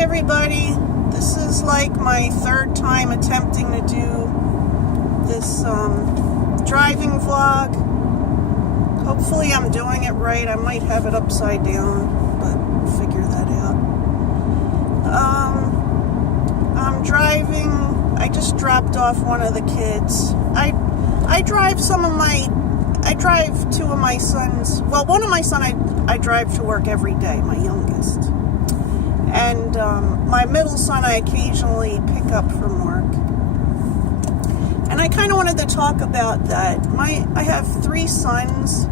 everybody. This is like my third time attempting to do this driving vlog. Hopefully I'm doing it right. I might have it upside down, but we'll figure that out. I'm driving. I just dropped off one of the kids. I drive two of my sons. Well, one of my sons I drive to work every day, my youngest. And my middle son I occasionally pick up from work. And I kind of wanted to talk about that. I have three sons,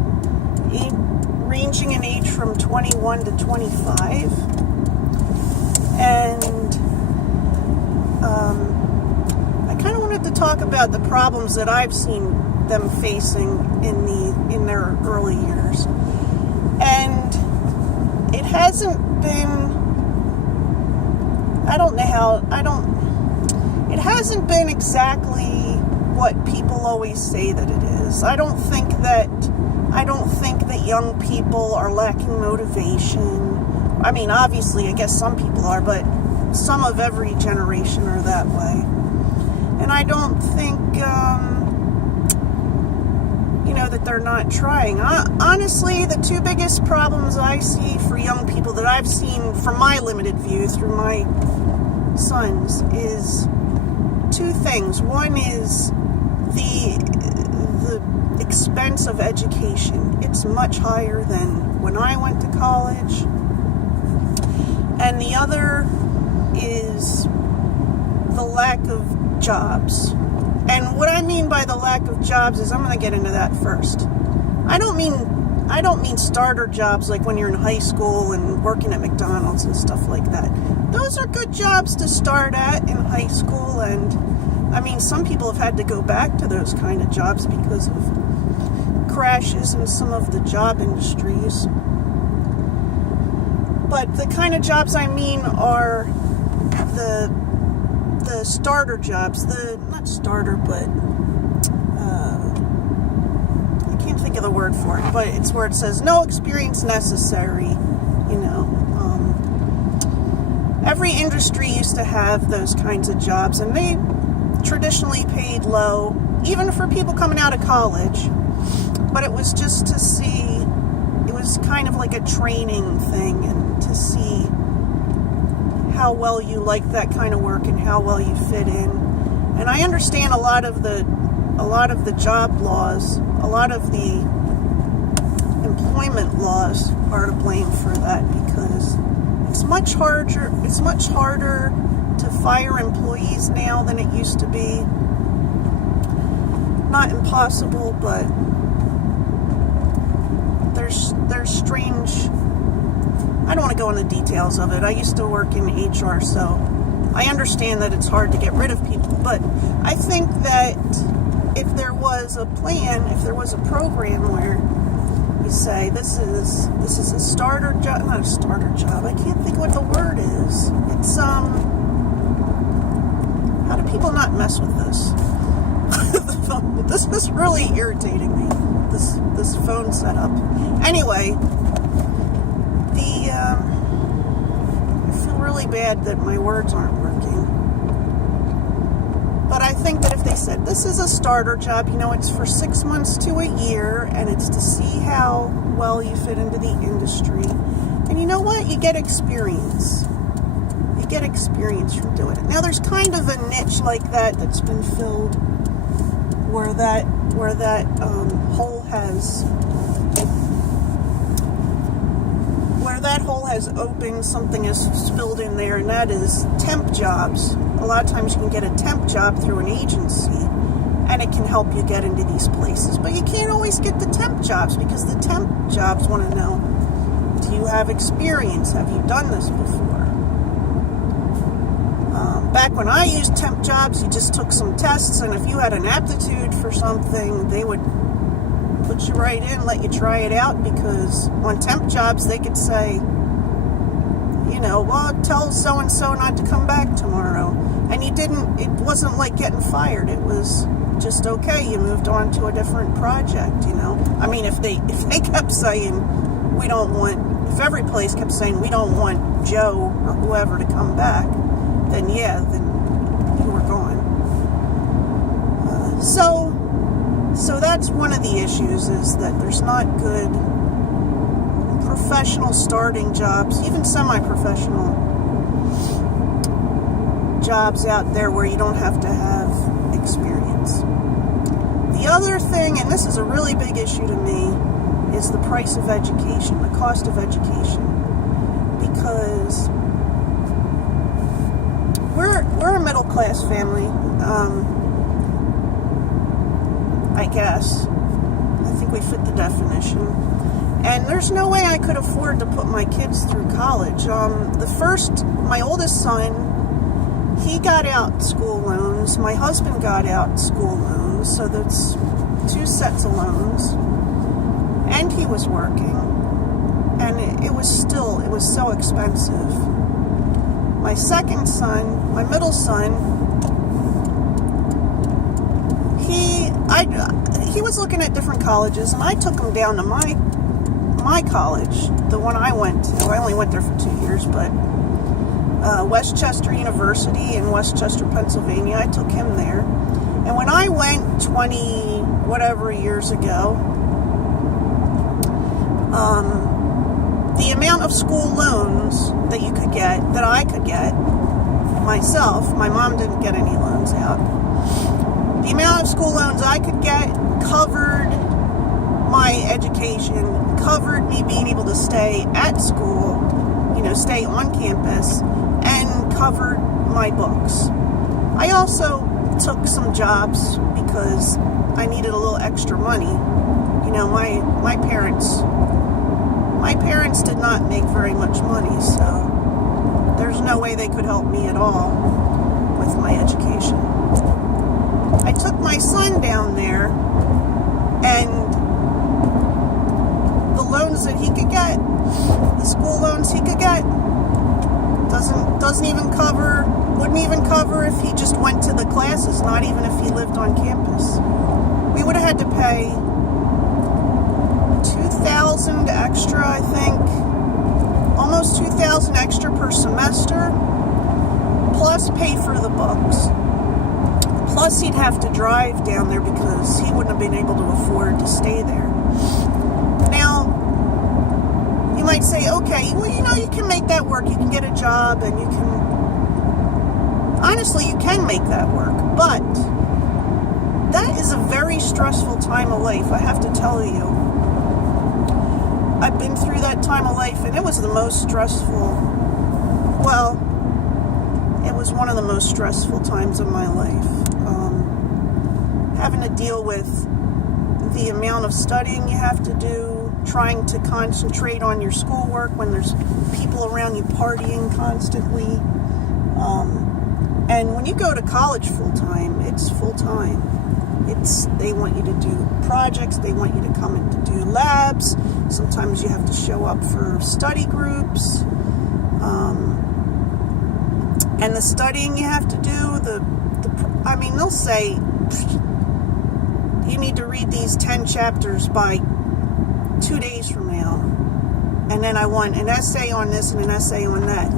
ranging in age from 21 to 25. And I kind of wanted to talk about the problems that I've seen them facing in their early years. And it hasn't been, it hasn't been exactly what people always say that it is. I don't think that young people are lacking motivation. I mean, obviously, I guess some people are, but some of every generation are that way. And I don't think, that they're not trying. Honestly, the two biggest problems I see for young people that I've seen from my limited view through my sons is two things. One is the expense of education. It's much higher than when I went to college. And the other is the lack of jobs. And what I mean by the lack of jobs is, I'm going to get into that first. I don't mean starter jobs like when you're in high school and working at McDonald's and stuff like that. Those are good jobs to start at in high school, and I mean, some people have had to go back to those kind of jobs because of crashes in some of the job industries. But the kind of jobs I mean are the starter jobs, not starter, but I can't think of the word for it, but it's where it says no experience necessary, Every industry used to have those kinds of jobs, and they traditionally paid low, even for people coming out of college, but it was just to see, it was kind of like a training thing, and to see how well you like that kind of work and how well you fit in. And I understand a lot of the job laws, a lot of the employment laws are to blame for that, because it's much harder to fire employees now than it used to be. Not impossible, but there's strange, I don't want to go into details of it. I used to work in HR, so I understand that it's hard to get rid of people. But I think that if there was a plan, if there was a program where you say this is a starter job, not a starter job. I can't think what the word is. It's how do people not mess with this? This is really irritating me. This phone setup. Anyway. I feel really bad that my words aren't working. But I think that if they said, this is a starter job, it's for 6 months to a year, and it's to see how well you fit into the industry. And you know what? You get experience. You get experience from doing it. Now, there's kind of a niche like that that's been filled where that hole has opened, something has spilled in there, and that is temp jobs. A lot of times you can get a temp job through an agency, and it can help you get into these places. But you can't always get the temp jobs, because the temp jobs want to know, do you have experience? Have you done this before? Back when I used temp jobs, you just took some tests, and if you had an aptitude for something, they would put you right in, let you try it out, because on temp jobs, they could say, well, tell so-and-so not to come back tomorrow. And it wasn't like getting fired. It was just, okay, you moved on to a different project, I mean, if they kept saying, we don't want if every place kept saying, we don't want Joe or whoever to come back, then yeah, then you were gone. So that's one of the issues, is that there's not good professional starting jobs, even semi-professional jobs out there where you don't have to have experience. The other thing, and this is a really big issue to me, is the price of education, the cost of education. Because we're a middle class family, I guess. I think we fit the definition. And there's no way I could afford to put my kids through college. My oldest son, he got out school loans. My husband got out school loans. So that's 2 sets of loans. And he was working. And it was so expensive. My second son, my middle son, he was looking at different colleges, and I took him down to my college, the one I went to. I only went there for 2 years, but Westchester University in Westchester, Pennsylvania. I took him there. And when I went 20 whatever years ago, the amount of school loans that you could get, that I could get myself, my mom didn't get any loans out. The amount of school loans I could get covered my education, covered me being able to stay at school, stay on campus, and covered my books. I also took some jobs because I needed a little extra money. My parents did not make very much money, so there's no way they could help me at all with my education. I took my son down there, and the loans that he could get, the school loans he could get, wouldn't even cover if he just went to the classes, not even if he lived on campus. We would have had to pay $2,000 extra, I think, almost $2,000 extra per semester, plus pay for the books. Plus, he'd have to drive down there because he wouldn't have been able to afford to stay there. Now, you might say, okay, well, you can make that work. You can get a job, and honestly, you can make that work. But that is a very stressful time of life, I have to tell you. I've been through that time of life, and it was the most stressful, it was one of the most stressful times of my life. Having to deal with the amount of studying you have to do, trying to concentrate on your schoolwork when there's people around you partying constantly. And when you go to college full-time, it's full-time. They want you to do projects, they want you to come in to do labs. Sometimes you have to show up for study groups. And the studying you have to do, they'll say, you need to read these 10 chapters by 2 days from now. And then I want an essay on this and an essay on that.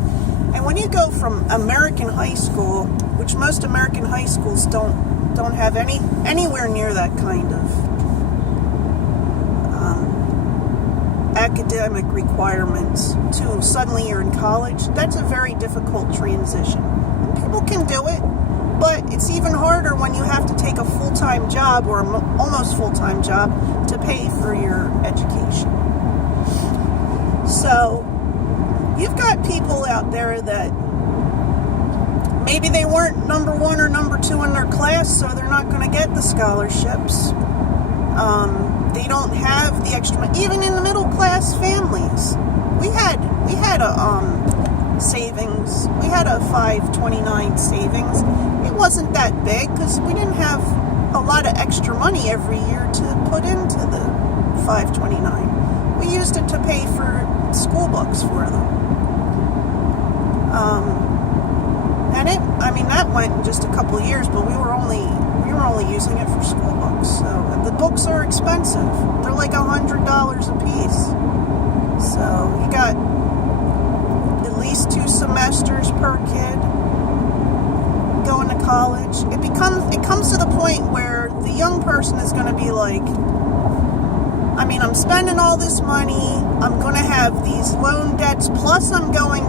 And when you go from American high school, which most American high schools don't have anywhere near that kind of academic requirements, to suddenly you're in college, that's a very difficult transition. And people can do it, but it's even harder when you have to take a full-time job or almost full-time job to pay for your education. So you've got people out there that maybe they weren't number 1 or number 2 in their class, so they're not going to get the scholarships. They don't have the extra money. Even in the middle class families, we had a savings. We had a 529 savings. It wasn't that big because we didn't have a lot of extra money every year to put into the 529. We used it to pay for school books for them. And that went in just a couple of years, but we were only using it for school books. So, and the books are expensive. They're like $100 a piece. So you got at least 2 semesters per kid going to college. It comes to the point where the young person is going to be like, I mean, I'm spending all this money, I'm going to have these loan debts, plus I'm going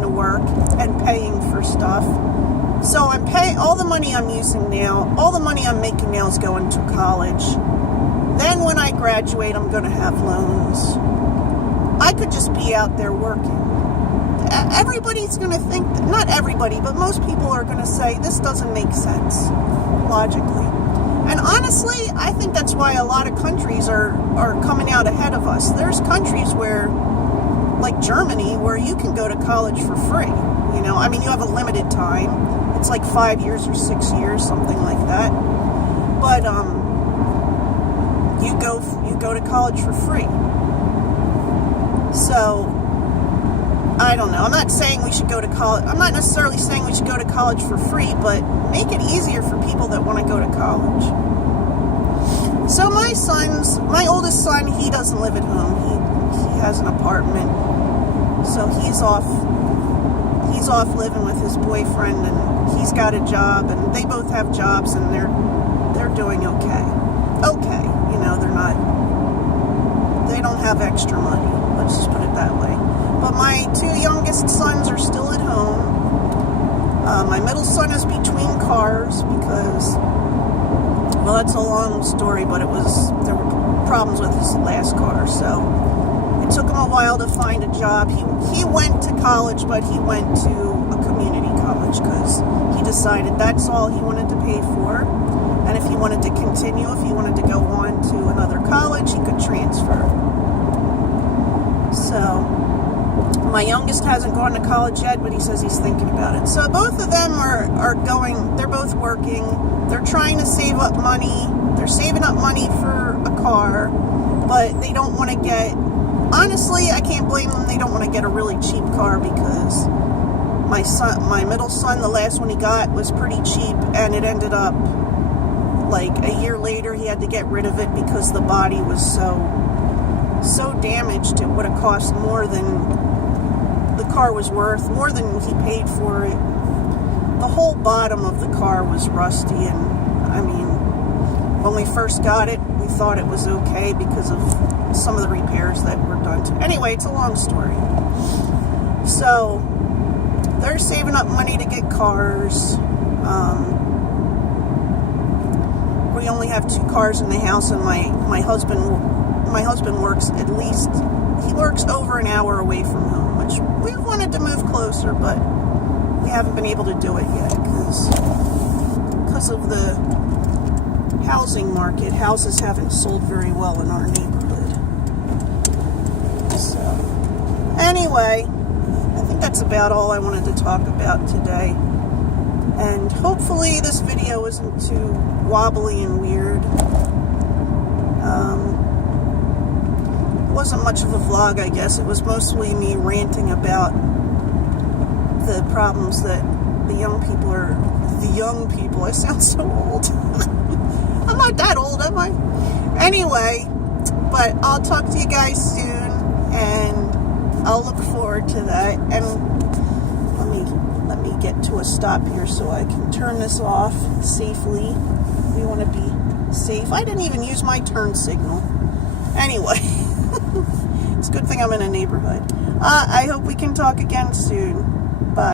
to work and paying for stuff. So I'm paying all the money I'm using now, all the money I'm making now is going to college. Then when I graduate, I'm going to have loans. I could just be out there working. Everybody's going to think, not everybody, but most people are going to say, this doesn't make sense logically. And honestly, I think that's why a lot of countries are coming out ahead of us. There's countries where, like Germany, where you can go to college for free. You know, I mean, you have a limited time. It's like 5 years or 6 years, something like that. But you go to college for free. So I don't know. I'm not saying we should go to college. I'm not necessarily saying we should go to college for free, but make it easier for people that want to go to college. So my oldest son, he doesn't live at home. He has an apartment. So he's off living with his boyfriend, and he's got a job, and they both have jobs, and they're doing okay. Okay, you know, they don't have extra money. Let's just put it that way. But my 2 youngest sons are still at home. My middle son is between cars because, well, that's a long story, but there were problems with his last car, so it took him a while to find a job. He went to college, but he went to a community college because he decided that's all he wanted to pay for. And if he wanted to continue, if he wanted to go on to another college, he could transfer. So my youngest hasn't gone to college yet, but he says he's thinking about it. So both of them are going, they're both working. They're trying to save up money. They're saving up money for a car, but they don't want to get, honestly, I can't blame them. They don't want to get a really cheap car because my middle son, the last one he got was pretty cheap, and it ended up like a year later he had to get rid of it because the body was so damaged. It would have cost more than the car was worth, more than he paid for it. The whole bottom of the car was rusty, and I mean, when we first got it, we thought it was okay because of some of the repairs that were done to it. Anyway, it's a long story. So they're saving up money to get cars. We only have 2 cars in the house, and my husband works he works over an hour away from home, which we wanted to move closer, but we haven't been able to do it yet because of the housing market. Houses haven't sold very well in our neighborhood. So anyway, I think that's about all I wanted to talk about today. And hopefully this video isn't too wobbly and weird. It wasn't much of a vlog, I guess. It was mostly me ranting about the problems that the young people, I sound so old. I'm not that old, am I? Anyway, but I'll talk to you guys soon, and I'll look forward to that. And let me get to a stop here so I can turn this off safely. We want to be safe. I didn't even use my turn signal. Anyway, it's a good thing I'm in a neighborhood. I hope we can talk again soon.